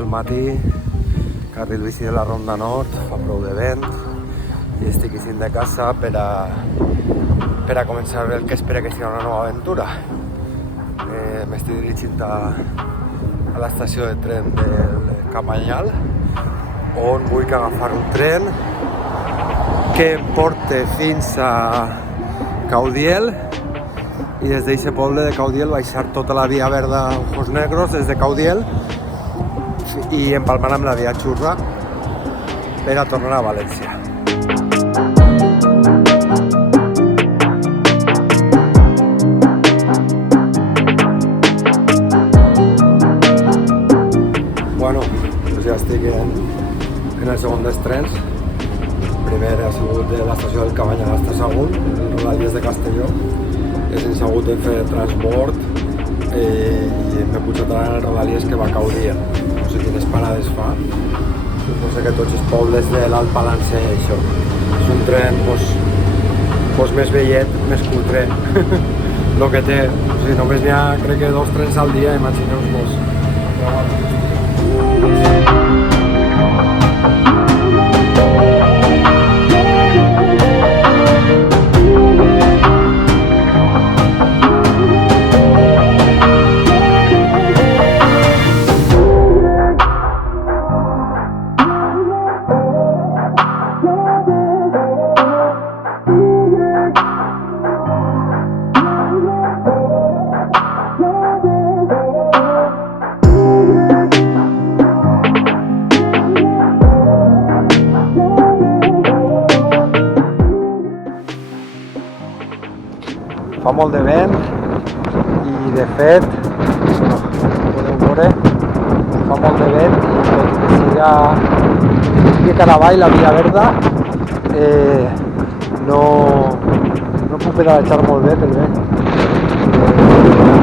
del matí, carril bici de la Ronda Nord, fa prou de vent i estic eixint de casa per a començar el que espero que sigui una nova aventura. M'estic dirigint a l'estació de tren del Cabanyal, on vull agafar un tren que em porte fins a Caudiel i des d'aquest poble de Caudiel baixar tota la via verda Ojos Negros des de Caudiel i empalmar amb la via Xurra per a tornar a València. Bueno, doncs ja estic en el segon dels trens. Primer ha sigut de l'estació del Cabanyal hasta Sagunt, el Rodalies de Castelló. He hagut de fer transport i m'he pujat a el Rodalies que va a Caudiel. No sé quines parades fa. Suposo que tots els pobles de l'Alt Palància i això. És un tren més vellet, més cutre. Lo que té. O sigui, només n'hi ha, crec que 2 trens al dia, imagineu-vos. Fa molt de vent i de fet, podeu veure, fa molt de vent i tot i que sigui cara avall la via verda, no puc pedalejar molt bé pel vent.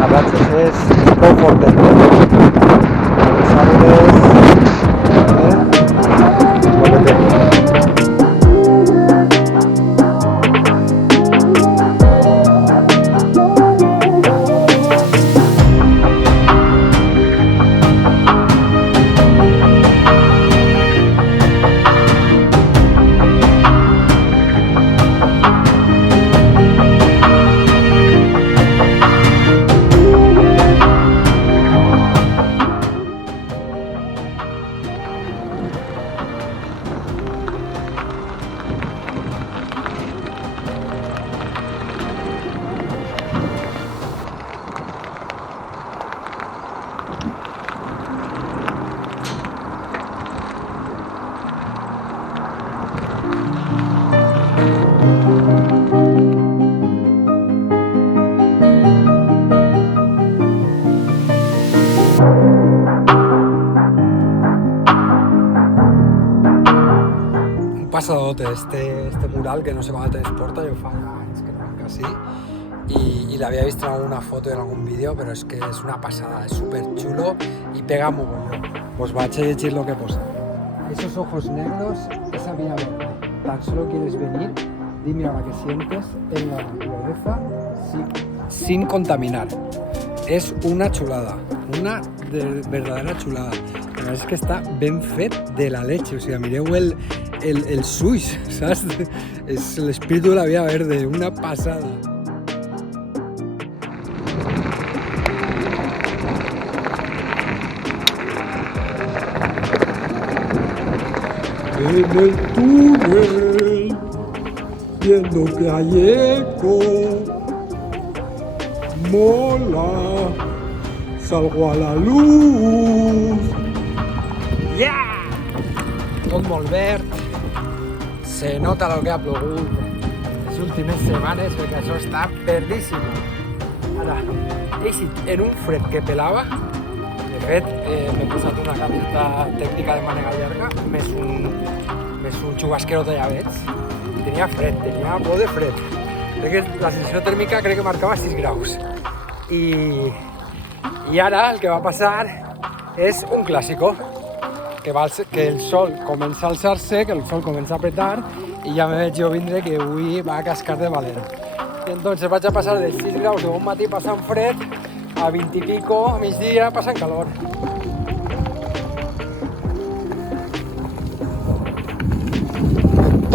La ratxa és prou fortet. Les arbres, lo que té. Pasadote este mural que no sé cuánto transporta, yo fa anys que no venc así y la había visto en alguna foto y en algún vídeo, pero es que es una pasada, es súper chulo y pega mogollón. Pues va a llegir lo que posa. Esos ojos negros, esa vía verde. Tan solo quieres venir, dime ahora qué sientes en la naturaleza sin contaminar. Es una chulada, una verdadera chulada. Però és que està ben fet de la leche, o sigui, mireu el suix, saps? És l'espíritu de la via verde, una passada. En el túnel, viendo que hay eco, mola, salgo a la luz. Yeah! Tot molt verd, se nota lo que ha plogut les últimes setmanes perquè això està verdíssim. Ara, he eixit en un fred que pelava. De fet, m'he posat una camiseta tècnica de mànega llarga més un xubasquero de llavets. Tenia fred, tenia por de fred. La sensació tèrmica crec que marcava 6 graus. I ara el que va passar és un clàssico. Que el sol comença a alçar-se, que el sol comença a apretar i ja me veig jo vindre que avui va a cascar de valent. I entonces vaig a passar dels 6 graus de bon matí passant fred a 20 i pico a migdia passant calor.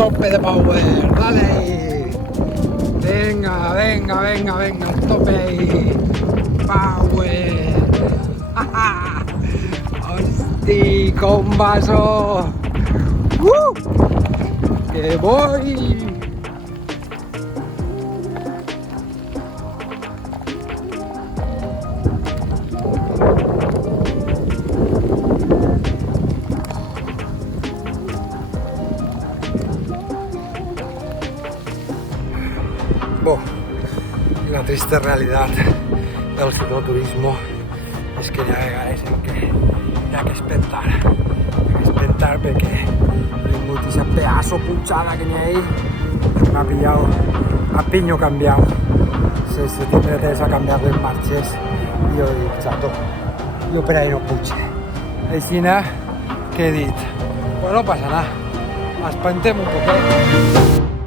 tope de power, dale ahí. Venga, venga, venga, venga, al tope ahí. Power. Hosti, con vaso. Que voy. La triste realidad del cicloturismo és que hi ha vegades en què hi ha que espentar perquè he vingut aquesta pedazo punxada que n'hi ha ahí m'ha pillat a piño cambiado sense tindre temps a canviar les marxes i jo dic, xato, jo per ahí no puig. Així que he dit, pues no passa nada, espantem un poquet.